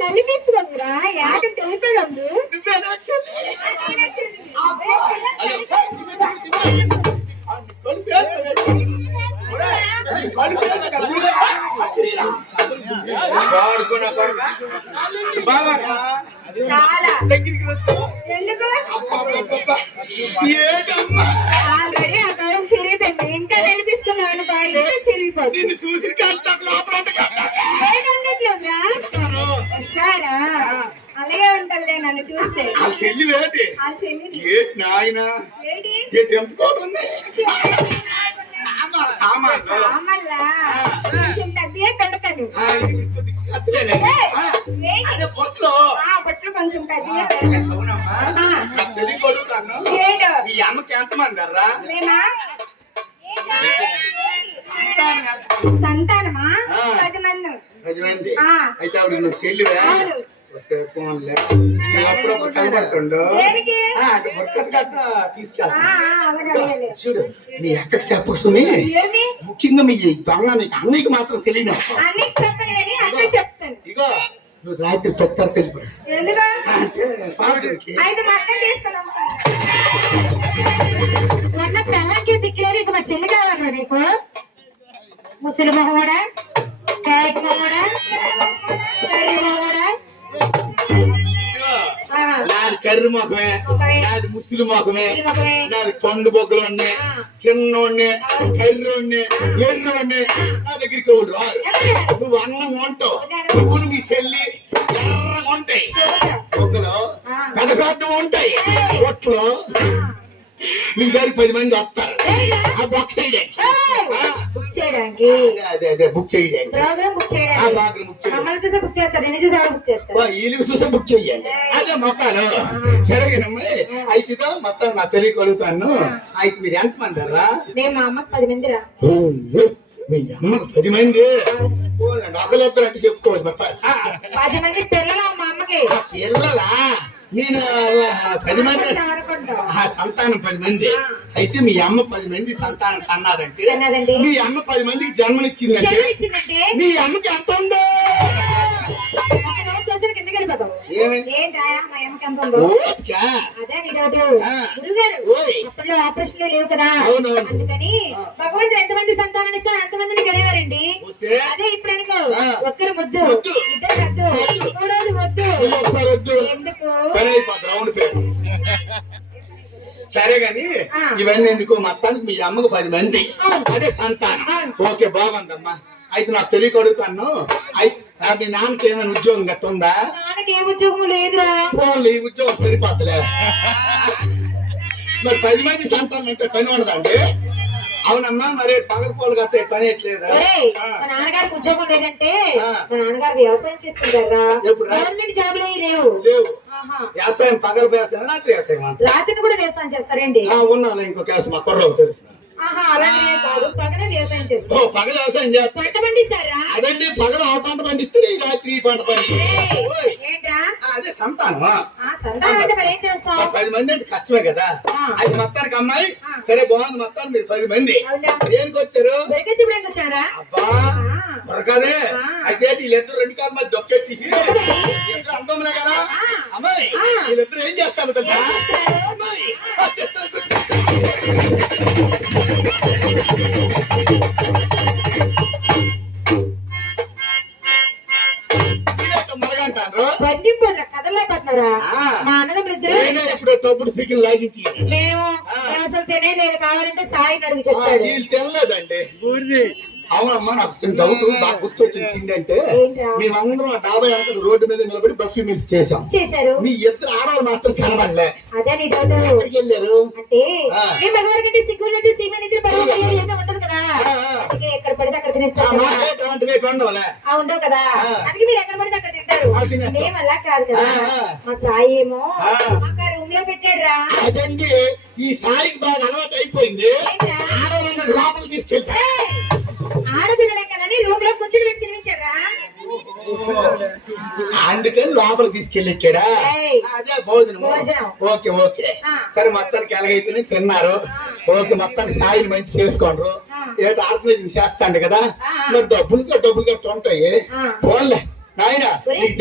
నలిపిస్తుందిరా atom తెలిపేదందు చాలా already ఆ కాలం చిరిగిపోయింది ఇంకా తెలిపిస్తున్నాను బాగా చిరిగిపోతుంది హుషారా అలాగే ఉంటదిలే నన్ను చూస్తే సామల్లా కొంచెం పెద్దగా పెడతాను బొట్లు కొంచెం పెద్దగా సంతానమా 10 మంది అయితే ఆవిడ నువ్వు చెల్లివే అప్పుడప్పుడు కనబడుతుండు తీసుకెళ్తా చూడు నీ ఎక్కడ చెప్పొస్తుంది ముఖ్యంగా మీ దొంగ నీకు అన్నయ్యకి మాత్రం తెలియదు ఇగో నువ్వు రాత్రి పెద్దారు తెలిపి పెళ్ళకి దిక్కేది ఇక మా చెల్లి కావాలి నీకు ముసలి మొహమోడా కాయక మొహమోడా కర్రీ మొహమోడా నాది కర్రి మొఖమే నాది ముసలి మొఖమే నాది పండు బొగ్గలు ఉన్నాయి చిన్నోడ్నే కర్రోడ్నే ఎర్రోడ్నే నా దగ్గరికి ఎవరు రారు నువ్వు అన్నం వంటావు నువ్వు నీ చెల్లి ఎర్రగా ఉంటాయి బొగ్గలు పెద్ద పెద్ద ఉంటాయి ఒట్లు మీ దగ్గర 10 మంది వస్తారు ఆ బుక్ చేయడానికి బుక్ చేయడానికి చూసే బుక్ చెయ్యండి అదే మొక్కలు సరేనమ్మా అయితే మొత్తం నా తెలియక అడుగుతాను అయితే మీరు ఎంత మంది రా మా అమ్మకి 10 మంది రా మీ అమ్మకు 10 మంది ఒకరిద్దరు అంటే చెప్పుకోవచ్చు 10 మంది పిల్లలు మా అమ్మకి పిల్లలా నేను 10 మంది సంతానం 10 మంది అయితే మీ అమ్మ 10 మంది సంతానం కన్నాదంటే మీ అమ్మ 10 మందికి జన్మనిచ్చిందంటే మీ అమ్మకి ఎంత ఉందో ఆపరేషన్ లేవు కదా అందుకని భగవంతుడు ఎంతమంది సంతానాన్ని ఇస్తే అంతమందిని కనేవారండి అదే ఇప్పుడు అనుకో ఒక్కరు ముద్దు ఇద్దరు కద్దు మూడోది వద్దు ఎందుకు సరే గాని ఇవన్నీ ఎందుకు మొత్తానికి మీ అమ్మకు 10 మంది అదే సంతానం ఓకే బాగుందమ్మా అయితే నాకు తెలియక అడుగుతాను అయితే మీ నాన్నకి ఏమైనా ఉద్యోగం గట్టుందా నాన్నకి ఏ ఉద్యోగం లేదురా ఈ ఉద్యోగం సరిపోతలే మరి 10 మంది సంతానం అంటే పని ఉండదండి అవునమ్మా మరి పగలపోలు కట్టే పని ఎట్లేదా మా నాన్నగారికి ఉద్యోగం లేదంటే మా నాన్నగారు వ్యవసాయం చేస్తుంటారా గవర్నమెంట్ జాబ్ లేవు వ్యవసాయం పగల వ్యవసాయం రాత్రి వ్యవసాయం రాత్రిని కూడా వ్యవసాయం చేస్తారండి ఉన్నా ఇంకొక వ్యవసాయం మా కుర్రలు తెలుసు అలాగే కాదు పగల వ్యవసాయం చేస్తారు పగల వ్యవసాయం చేస్తారు పంట పండిస్తారా అదండి పగల ఆ పంట పండిస్తే రాత్రి ఈ పంట ఏంట్రా అదే సంతానం సంతానం అంటే మరి ఏం చేస్తాం 10 మంది అంటే కష్టమే కదా అది మొత్తానికి అమ్మాయి సరే బాగుంది మొత్తానికి మీరు 10 మంది దేనికి వచ్చారు వచ్చారా అబ్బా దొరకదే అయితే వీళ్ళిద్దరు 2 కాళ్ళ మధ్య దొక్కెట్టేసి ఇద్దరు అందంలే కదా అమ్మాయి వీళ్ళిద్దరు ఏం చేస్తారు తెలుసా అమ్మాయి కదలేకపోతున్నారా మా అన్నదమ్ములు ఇద్దరు ఇప్పుడు తప్పుడు సిక్కులు లాగించి మేము అసలు నేను కావాలంటే సాయి అడుగు చెప్తాడు వీళ్ళు తెల్లదండి అవునమ్మా నాకు చిన్న డౌట్ బాగా గుర్తొచ్చింది తిండి అంటే మేమందరం 50 అంకలు రోడ్డు మీద నిలబడి బఫీ మిల్స్ చేశారు మీ ఇద్దరు ఆడవాళ్ళు మాత్రం కనబడలే అదే నీ డౌట్ ఎక్కడికి వెళ్ళారు అంటే మీ మగవారికి సిగ్గులు ఉండదు కదా అందుకే ఎక్కడ పడితే అక్కడ తినేస్తారు ఉండవు కదా అందుకే మీరు ఎక్కడ పడితే అక్కడ తింటారు మేము అలా కాదు కదా మా సాయి ఏమో మాకు రూమ్ లో పెట్టాడు రా అదండి ఈ సాయికి బాగా అలవాటు అయిపోయింది ఆడవాళ్ళని లోపలికి తీసుకెళ్తా ఆడపిల్లలే కదని రూమ్ లో కూర్చొని పెట్టి తినిపించారా అందుకని లోపలికి తీసుకెళ్ళిచ్చాడా ఏయ్. అదే భోజనం భోజనం. ఓకే ఓకే ఆ. సరే మొత్తానికి ఎలాగైతేనే తిన్నారు ఓకే మొత్తానికి సాయిని మంచి చేసుకోండ్రు ఆ. ఏటో ఆర్గనైజింగ్ చేస్తాండి కదా ఆ. మరి డబ్బులు గట్ట ఉంటాయి ఆ. పోన్లే నాయన ఒరేయ్. నీకు